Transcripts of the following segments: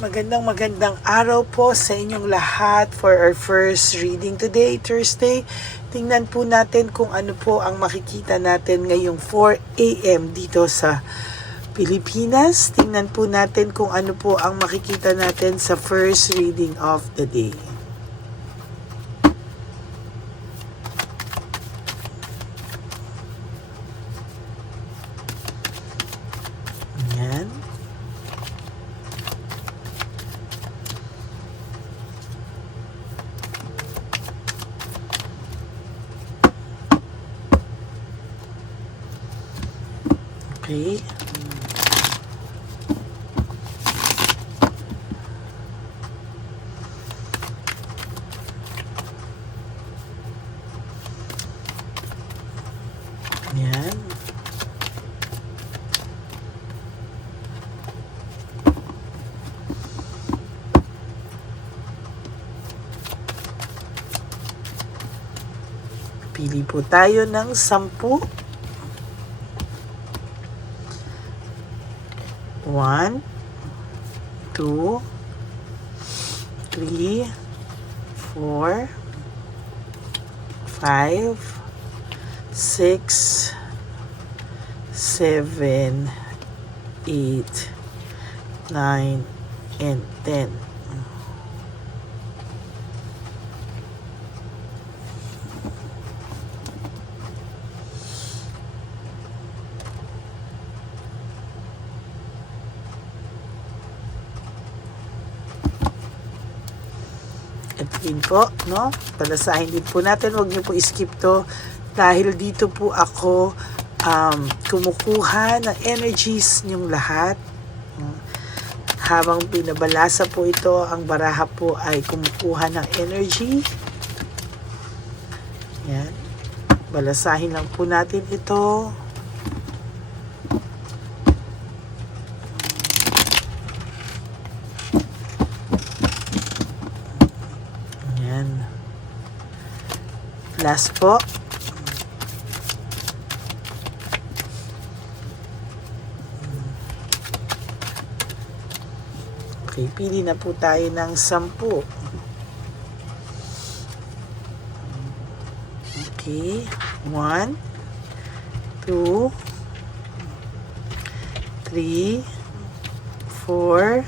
Magandang araw po sa inyong lahat for our first reading today, Thursday. Tingnan po natin kung ano po ang makikita natin ngayong 4 a.m. dito sa Pilipinas. Tingnan po natin kung ano po ang makikita natin sa first reading of the day. Ayan. Okay. Ayan. Pili po tayo ng 10. 1, 2, 3, 4, 5, 6, 7, 8, 9, and 10. Ito din po, no? Palasahin din po natin. Huwag niyo po skip to dahil dito po ako kumukuha ng energies niyong lahat. Habang binabalasa po ito, ang baraha po ay kumukuha ng energy. Yan. Balasahin lang po natin ito. Last po. Okay, pili na po tayo ng 10. Okay, 1, 2, 3, 4,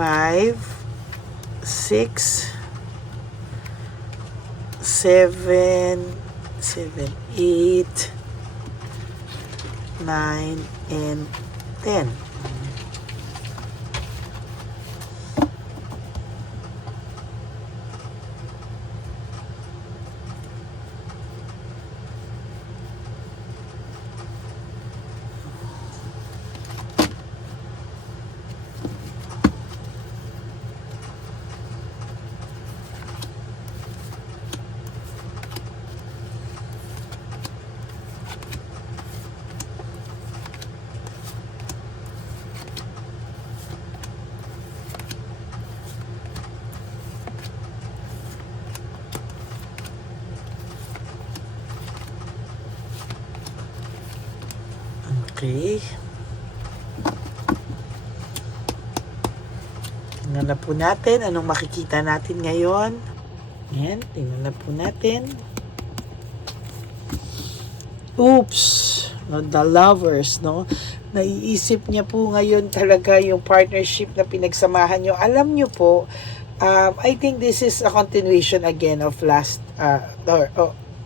5, 6, 7, 8, 9, and 10. Okay. Tingnan na po natin anong makikita natin ngayon. Ayan, tingnan na po natin. Oops! No, the lovers, no? Naiisip niya po ngayon talaga yung partnership na pinagsamahan nyo. Alam nyo po, I think this is a continuation again of last,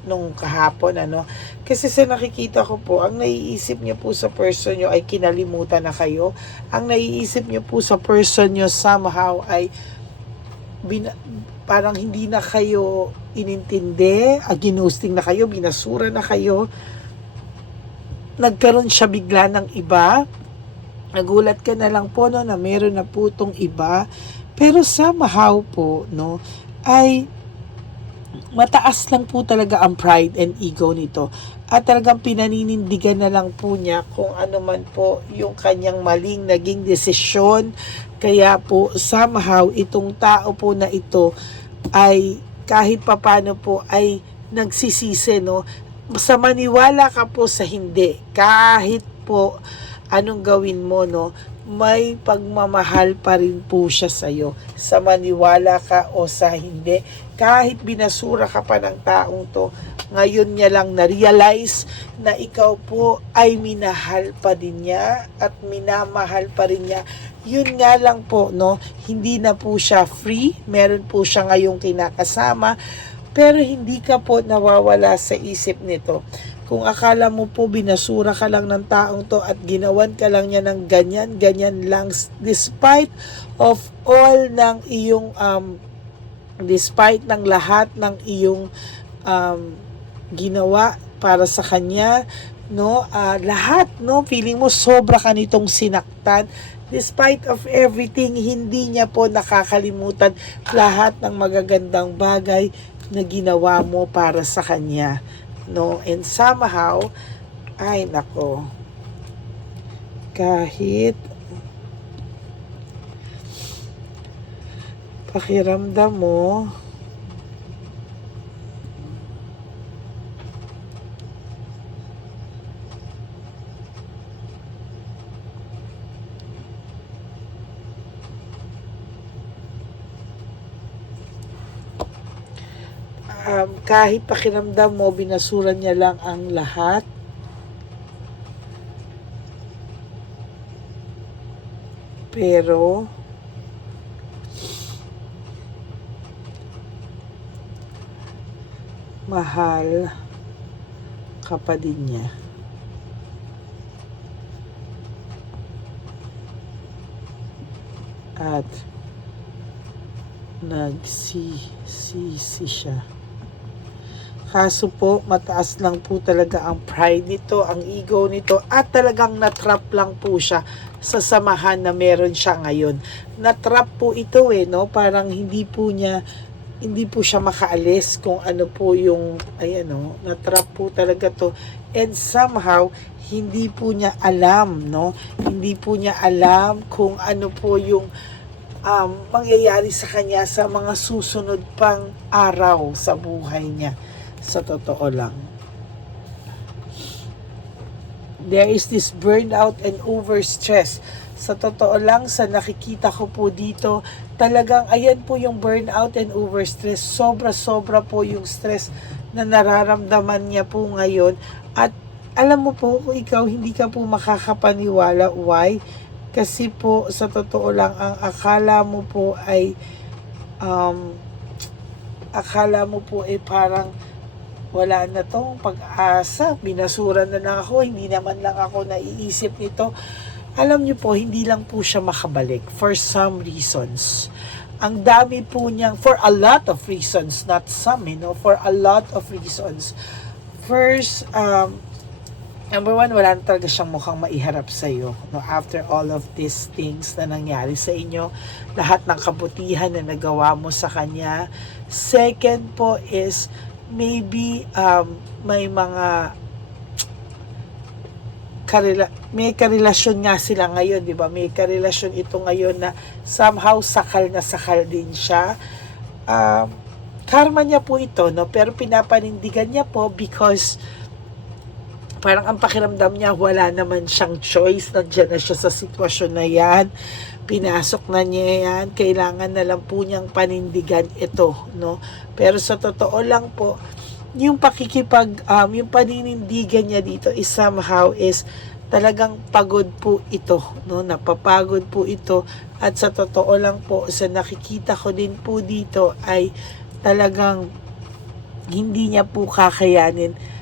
nung kahapon, ano. Kasi sa nakikita ko po, ang naiisip niyo po sa person nyo ay kinalimutan na kayo. Ang naiisip niyo po sa person nyo somehow ay parang hindi na kayo inintindi, ginusting na kayo, binasura na kayo. Nagkaroon siya bigla ng iba. Nagulat ka na lang po, no, na meron na po tong iba. Pero somehow po, no, ay mataas lang po talaga ang pride and ego nito. At talagang pinaninindigan na lang po niya kung ano man po yung kanyang maling naging desisyon. Kaya po somehow itong tao po na ito ay kahit papano po ay nagsisisi, no? Sa maniwala ka po sa hindi, kahit po anong gawin mo, no? may pagmamahal pa rin po siya sa'yo. Sa maniwala ka o sa hindi. Kahit binasura ka pa ng taong to, ngayon niya lang na-realize na ikaw po ay minahal pa din niya at minamahal pa rin niya. Yun nga lang po, no? Hindi na po siya free. Meron po siya ngayong kinakasama. Pero hindi ka po nawawala sa isip nito. Kung akala mo po binasura ka lang ng taong to at ginawan ka lang niya ng ganyan lang, despite of all ng iyong despite ng lahat ng iyong ginawa para sa kanya, no, lahat, no, feeling mo sobra ka nitong sinaktan. Despite of everything, hindi niya po nakakalimutan lahat ng magagandang bagay na ginawa mo para sa kanya, no? And somehow, ay nako, kahit pakiramdam mo kahit pakiramdam mo binasura niya lang ang lahat, pero mahal ka pa din niya. At nagsisisi siya. Kaso po, mataas lang po talaga ang pride nito, ang ego nito, at talagang natrap lang po siya sa samahan na meron siya ngayon. Natrap po ito no? Parang hindi po siya makaalis kung ano po yung, natrap po talaga to. And somehow, hindi po niya alam, no? Hindi po niya alam kung ano po yung mangyayari sa kanya sa mga susunod pang araw sa buhay niya. Sa totoo lang, there is this burnout and overstress. Sa totoo lang, sa nakikita ko po dito, talagang ayan po yung burnout and overstress. Sobra-sobra po yung stress na nararamdaman niya po ngayon. At alam mo po, kung ikaw hindi ka po makakapaniwala, why? Kasi po, sa totoo lang, ang akala mo po ay parang wala na tong pag-asa, binasura na lang ako, hindi naman lang ako naiisip nito. Alam niyo po, hindi lang po siya makabalik for some reasons. Ang dami po niyang, for a lot of reasons, not some, for a lot of reasons. First, number one, wala na talaga siyang mukhang maiharap sa iyo. No? After all of these things na nangyari sa inyo, lahat ng kabutihan na nagawa mo sa kanya. Second po is, maybe may mga may karelasyon nga sila ngayon, di ba? May karelasyon ito ngayon na somehow sakal na sakal din siya. Karma niya po ito, no? Pero pinapanindigan niya po because parang ang pakiramdam niya wala naman siyang choice. Nandiyan na siya sa sitwasyon na yan. Pinasok na niya yan. Kailangan na lang po niyang panindigan ito, no? Pero sa totoo lang po, yung yung paninindigan niya dito is somehow is talagang pagod po ito, no? Napapagod po ito. At sa totoo lang po, sa nakikita ko din po dito ay talagang hindi niya po kakayanin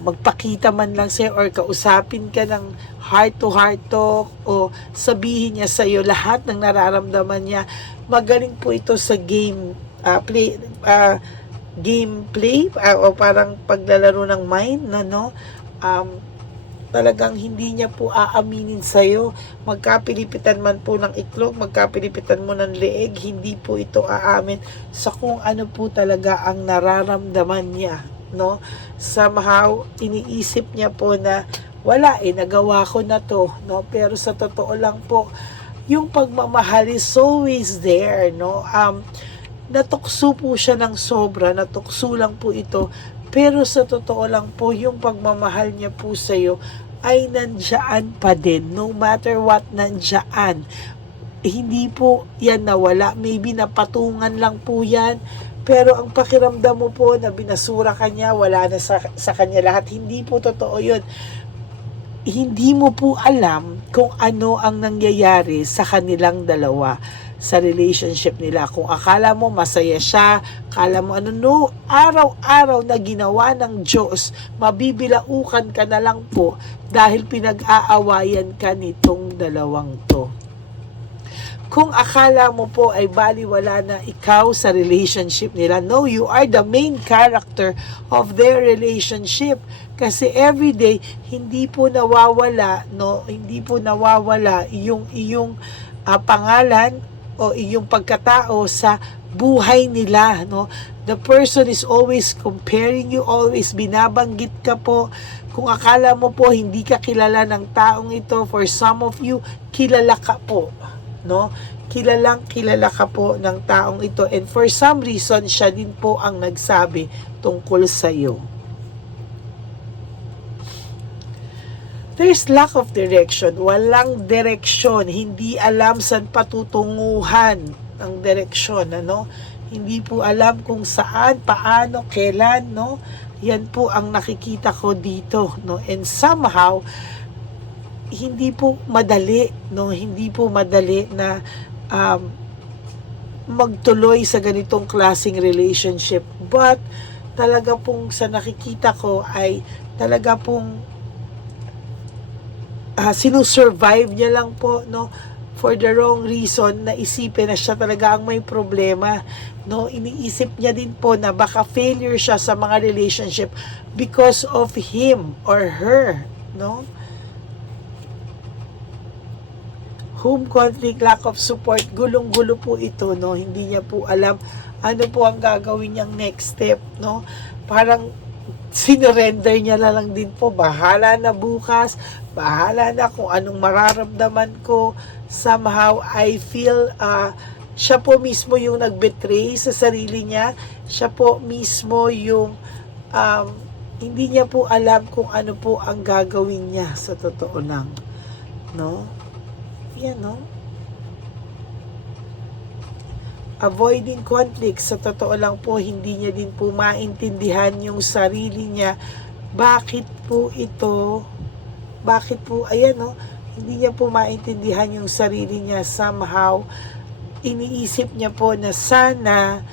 magpakita man lang sa'yo or kausapin ka ng heart-to-heart talk o sabihin niya sa'yo lahat ng nararamdaman niya. Magaling po ito sa gameplay o parang paglalaro ng mind, no? Talagang hindi niya po aaminin sa'yo. Magkapilipitan man po ng itlog, magkapilipitan mo ng leeg, hindi po ito aamin sa kung ano po talaga ang nararamdaman niya, no? Somehow iniisip niya po na wala nagawa ko na to, no? Pero sa totoo lang po, yung pagmamahal is always there, no? Natukso po siya ng sobra, natukso lang po ito, pero sa totoo lang po yung pagmamahal niya po sa iyo ay nandiyan pa din. No matter what, nandiyan. Hindi po yan nawala. Maybe napatungan lang po yan. Pero ang pakiramdam mo po na binasura ka niya, wala na sa kanya lahat. Hindi po totoo yun. Hindi mo po alam kung ano ang nangyayari sa kanilang dalawa, sa relationship nila. Kung akala mo masaya siya, akala mo no, araw-araw na ginawa ng Diyos, mabibilaukan ka na lang po dahil pinag-aawayan ka nitong dalawang to. Kung akala mo po ay baliwala na ikaw sa relationship nila, no, you are the main character of their relationship. Kasi everyday, hindi po nawawala, no, hindi po nawawala iyong pangalan o iyong pagkatao sa buhay nila, no. The person is always comparing you, always binabanggit ka po. Kung akala mo po hindi ka kilala ng taong ito, for some of you, kilala ka po, no? Kilala ka po ng taong ito, and for some reason siya din po ang nagsabi tungkol sa iyo. There's lack of direction. Walang direksyon. Hindi alam saan patutunguhan ng direksyon, ano? Hindi po alam kung saan, paano, kailan, no? Yan po ang nakikita ko dito, no? And somehow hindi po madali, no? Hindi po madali na magtuloy sa ganitong klaseng relationship. But talaga pong sa nakikita ko ay talaga pong sinusurvive niya lang po, no, for the wrong reason, na isipin na siya talaga ang may problema, no. Iniisip niya din po na baka failure siya sa mga relationship because of him or her, no. Home conflict, lack of support, gulong-gulo po ito, no. Hindi niya po alam ano po ang gagawin niyang next step, no. Parang sinurrender niya na lang din po, bahala na bukas, bahala na kung anong mararamdaman ko. Somehow I feel siya po mismo yung nagbetray sa sarili niya. Siya po mismo yung hindi niya po alam kung ano po ang gagawin niya, sa totoo lang, no. Yan, no. Avoiding conflict, sa totoo lang po, hindi niya din po maintindihan yung sarili niya. Bakit po ito? Bakit po, ayan, no? Hindi niya po maintindihan yung sarili niya. Somehow, iniisip niya po na sana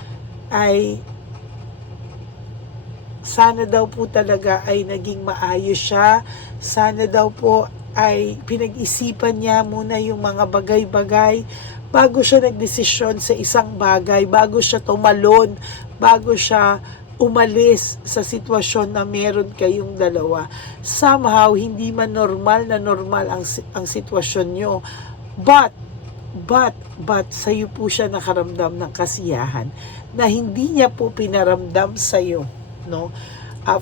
daw po talaga ay naging maayos siya. Sana daw po ay pinag-isipan niya muna yung mga bagay-bagay bago siya nagdesisyon sa isang bagay, bago siya tumalon, bago siya umalis sa sitwasyon na meron kayong dalawa. Somehow, hindi man normal ang sitwasyon nyo. But, sa'yo po siya nakaramdam ng kasiyahan na hindi niya po pinaramdam sa'yo, no?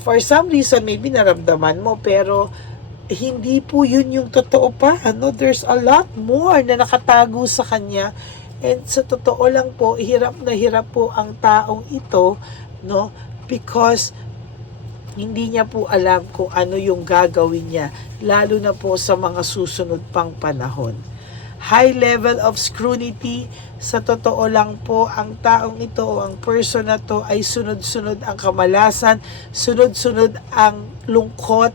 For some reason, maybe naramdaman mo, pero hindi po yun yung totoo pa, ano. There's a lot more na nakatago sa kanya, and sa totoo lang po, hirap na hirap po ang taong ito, no, because hindi niya po alam kung ano yung gagawin niya, lalo na po sa mga susunod pang panahon. High level of scrutiny, sa totoo lang po, ang taong ito o ang person na to ay sunod-sunod ang kamalasan, sunod-sunod ang lungkot.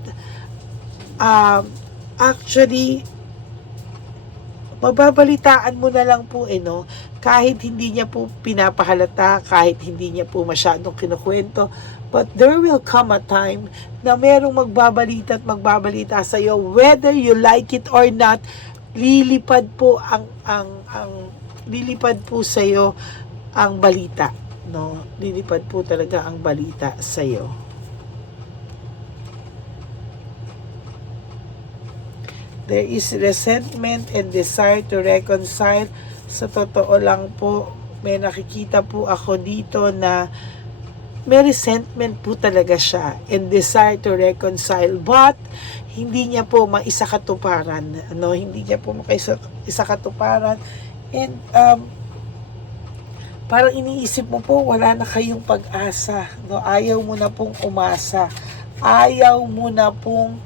Actually, mababalitaan mo na lang po, no? Kahit hindi niya po pinapahalata, kahit hindi niya po masyadong kinukwento, but there will come a time na merong magbabalita sa iyo, whether you like it or not. Lilipad po lilipad po sa iyo ang balita, no? Lilipad po talaga ang balita sa iyo. There is resentment and desire to reconcile. Sa totoo lang po, may nakikita po ako dito na may resentment po talaga siya and desire to reconcile, but hindi niya po maisakatuparan, no? Hindi niya po maisakatuparan, and parang iniisip mo po wala na kayong pag-asa, no? Ayaw mo na pong umasa, ayaw mo na pong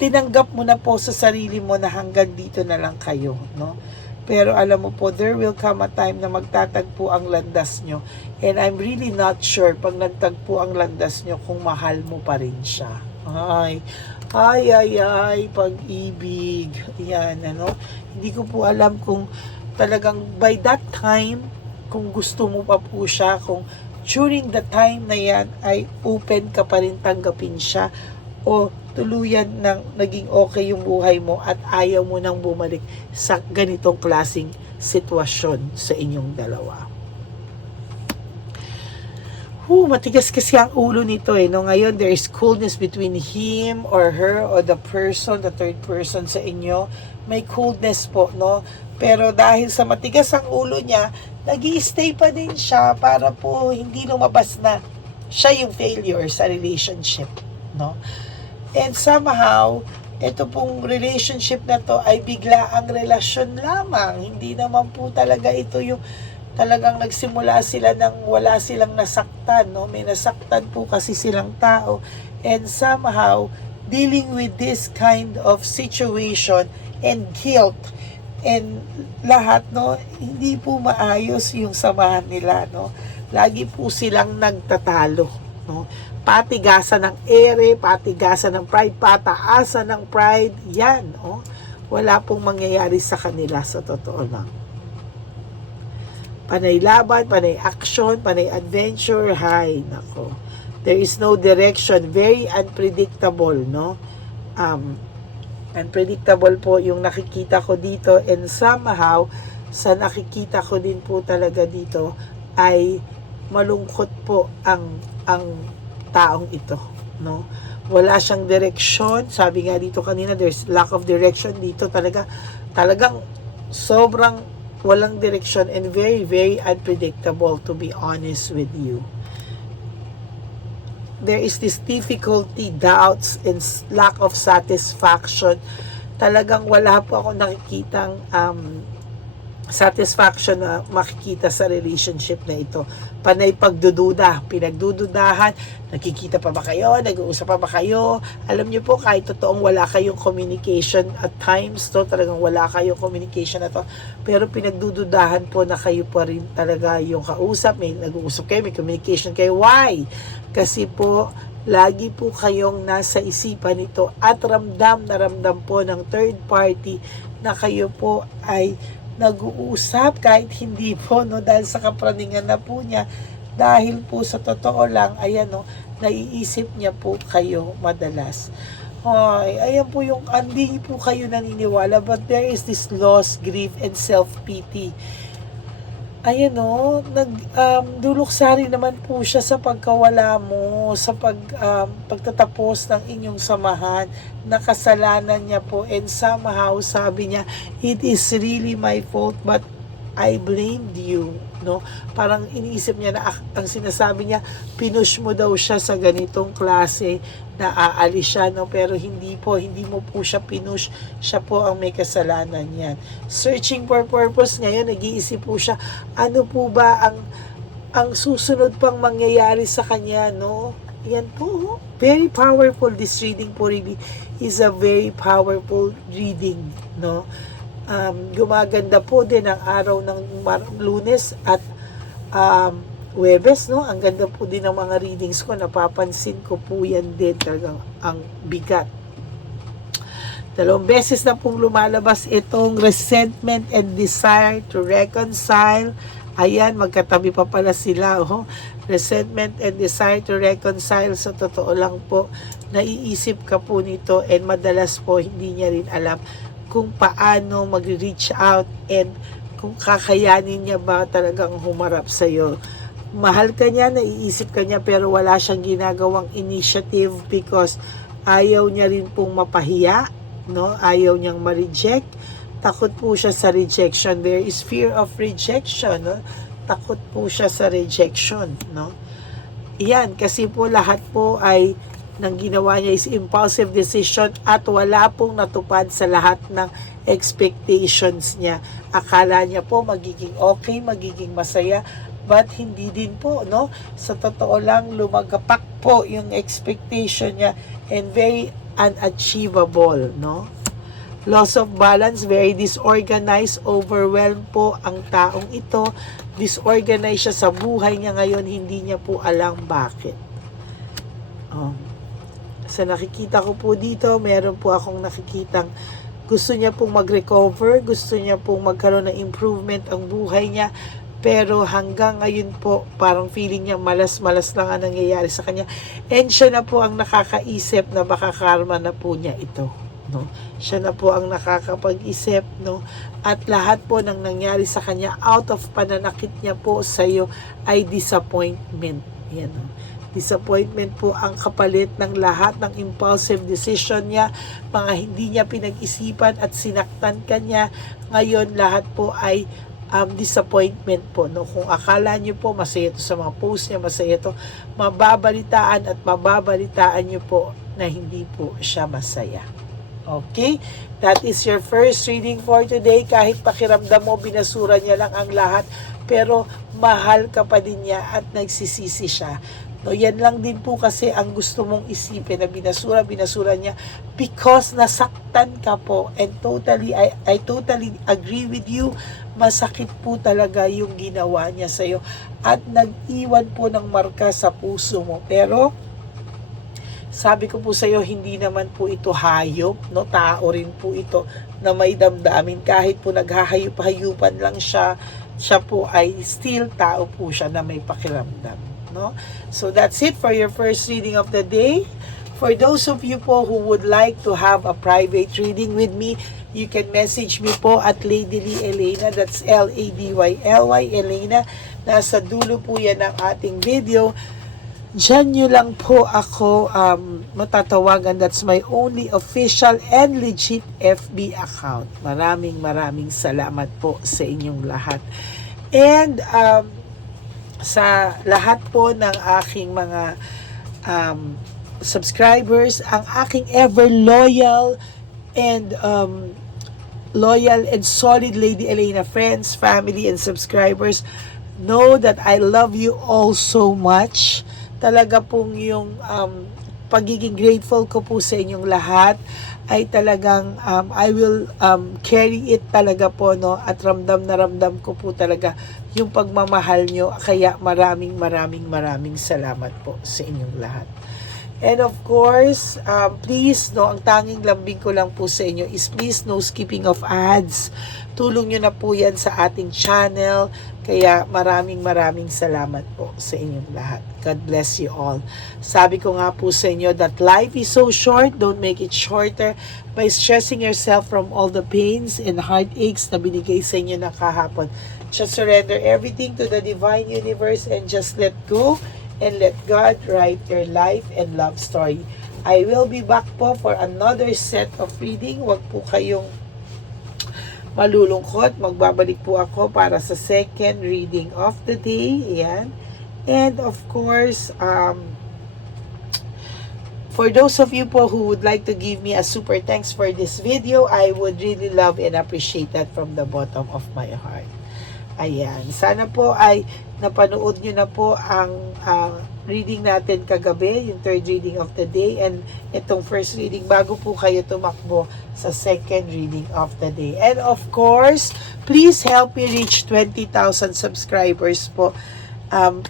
tinanggap mo na po sa sarili mo na hanggang dito na lang kayo, no? Pero alam mo po, there will come a time na magtatagpo ang landas nyo. And I'm really not sure pag nagtagpo ang landas nyo kung mahal mo pa rin siya. Ay, pag-ibig. Yan, ano? Hindi ko po alam kung talagang by that time, kung gusto mo pa po siya, kung during the time na yan ay open ka pa rin tanggapin siya, o tuluyan nang naging okay yung buhay mo at ayaw mo nang bumalik sa ganitong klaseng sitwasyon sa inyong dalawa. Matigas kasi ang ulo nito no? Ngayon, there is coldness between him or her or the person, the third person sa inyo. May coldness po, no? Pero dahil sa matigas ang ulo niya, nag-i-stay pa din siya para po hindi lumabas na siya yung failure sa relationship, no? And somehow, ito pong relationship na to ay bigla ang relasyon lamang. Hindi naman po talaga ito yung talagang nagsimula sila nang wala silang nasaktan, no? May nasaktan po kasi silang tao. And somehow, dealing with this kind of situation and guilt and lahat, no? Hindi po maayos yung samahan nila, no? Lagi po silang nagtatalo, no? Patigasan ng ere, patigasan ng pride, pataasan ng pride, yan, oh. Wala pong mangyayari sa kanila sa totoo lang. Panay laban, panay action, panay adventure, hay, nako. There is no direction, very unpredictable, no? Unpredictable po yung nakikita ko dito, and somehow, sa nakikita ko din po talaga dito, ay malungkot po ang taong ito, no? Wala siyang direksyon. Sabi nga dito kanina, there's lack of direction dito, talagang sobrang walang direksyon and very, very unpredictable, to be honest with you. There is this difficulty, doubts, and lack of satisfaction. Talagang wala po ako nakikitang satisfaction na makikita sa relationship na ito. Panay pagdududa, pinagdududahan, nakikita pa ba kayo, nag-uusap pa ba kayo? Alam niyo po, kahit totoong wala kayong communication at times, to talagang wala kayong communication na to, pero pinagdududahan po na kayo pa rin talaga yung kausap, may nag-uusap kayo, may communication kayo. Why? Kasi po, lagi po kayong nasa isipan nito at ramdam na ramdam po ng third party na kayo po ay nag-uusap kahit hindi po, no, dahil sa kapraningan na po niya, dahil po sa totoo lang, ayan, no, naiisip niya po kayo madalas. Ayan po yung, hindi po kayo naniniwala, but there is this loss, grief, and self-pity. Ayan, no, duluksari naman po siya sa pagkawala mo, sa pagtatapos ng inyong samahan, nakasalanan niya po, and somehow sabi niya, it is really my fault, but I blamed you, no? Parang iniisip niya na ang sinasabi niya, pinush mo daw siya sa ganitong klase na aalis siya, no? Pero hindi mo po siya pinush, siya po ang may kasalanan yan. Searching for purpose ngayon, nag-iisip po siya, ano po ba ang susunod pang mangyayari sa kanya, no? Yan po, very powerful. This reading po really is a very powerful reading, no? Gumaganda po din ang araw ng Lunes at Huwebes, no? Ang ganda po din ng mga readings ko, napapansin ko po yan din, talagang ang bigat. 2 beses na pong lumalabas itong resentment and desire to reconcile. Ayan, magkatabi pa pala sila, oh. Resentment and desire to reconcile, sa totoo lang po, naiisip ka po nito, and madalas po hindi niya rin alam kung paano mag-reach out and kung kakayanin niya ba talagang humarap sa iyo. Mahal ka niya, naiisip ka niya, pero wala siyang ginagawang initiative because ayaw niya rin pong mapahiya, no? Ayaw niyang ma-reject. Takot po siya sa rejection. There is fear of rejection, no? Takot po siya sa rejection, no? Yan, kasi po lahat po ay nang ginawa niya is impulsive decision at wala pong natupad sa lahat ng expectations niya. Akala niya po magiging okay, magiging masaya, but hindi din po, no? Sa totoo lang, lumagapak po yung expectation niya, and very unachievable, no? Loss of balance, very disorganized, overwhelmed po ang taong ito. Disorganized siya sa buhay niya ngayon, hindi niya po alam bakit. Sa nakikita ko po dito, meron po akong nakikitang gusto niya pong mag-recover, gusto niya pong magkaroon ng improvement ang buhay niya, pero hanggang ngayon po, parang feeling niya malas-malas lang ang nangyayari sa kanya. And siya na po ang nakakaisip na baka karma na po niya ito. No? Siya na po ang nakakapag-isip, no? At lahat po ng nangyari sa kanya out of pananakit niya po sa iyo ay disappointment. Yan, no? Disappointment po ang kapalit ng lahat ng impulsive decision niya, mga hindi niya pinag-isipan at sinaktan ka niya. Ngayon lahat po ay disappointment po, no? Kung akala niyo po masaya ito sa mga post niya, masaya ito, mababalitaan niyo po na hindi po siya masaya. Okay? That is your first reading for today. Kahit pakiramdam mo, binasura niya lang ang lahat, pero mahal ka pa din niya at nagsisisi siya. No, yan lang din po kasi ang gusto mong isipin na binasura niya because nasaktan ka po. And I totally agree with you. Masakit po talaga yung ginawa niya sa'yo at nag-iwan po ng marka sa puso mo. Pero sabi ko po sa iyo, hindi naman po ito hayop, no? Tao rin po ito na may damdamin. Kahit po naghahayup-hayupan lang siya po ay still tao po siya na may pakiramdam, no? So that's it for your first reading of the day. For those of you po who would like to have a private reading with me, you can message me po at Ladyly Elena. That's Ladyly Elena. Nasa dulo po yan ng ating video. Diyan nyo lang po ako matatawagan. That's my only official and legit FB account. Maraming salamat po sa inyong lahat. And sa lahat po ng aking mga subscribers, ang aking ever loyal and solid Lady Elena friends, family, and subscribers, know that I love you all so much. Talaga pong yung pagiging grateful ko po sa inyong lahat ay talagang I will carry it talaga po, no? At ramdam na ramdam ko po talaga yung pagmamahal nyo. Kaya maraming salamat po sa inyong lahat. And of course, please, no, ang tanging lambing ko lang po sa inyo is please no skipping of ads. Tulong nyo na po yan sa ating channel. Kaya maraming salamat po sa inyong lahat. God bless you all. Sabi ko nga po sa inyo that life is so short, don't make it shorter by stressing yourself from all the pains and heartaches na binigay sa inyo na kahapon. Just surrender everything to the divine universe and just let go and let God write your life and love story. I will be back po for another set of reading. Huwag po kayong malulungkot. Magbabalik po ako para sa second reading of the day. Ayan. And of course, for those of you po who would like to give me a super thanks for this video, I would really love and appreciate that from the bottom of my heart. Ayan. Sana po ay napanood nyo na po ang reading natin kagabi, yung third reading of the day, and itong first reading bago po kayo tumakbo sa second reading of the day. And of course, please help me reach 20,000 subscribers po.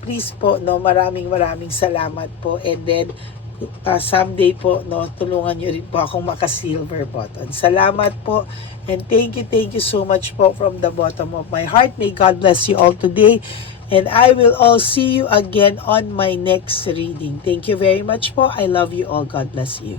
Please po, no, maraming salamat po. And then, someday po, no, tulungan nyo rin po akong maka-silver button. Salamat po. And thank you so much po from the bottom of my heart. May God bless you all today. And I will all see you again on my next reading. Thank you very much po. I love you all. God bless you.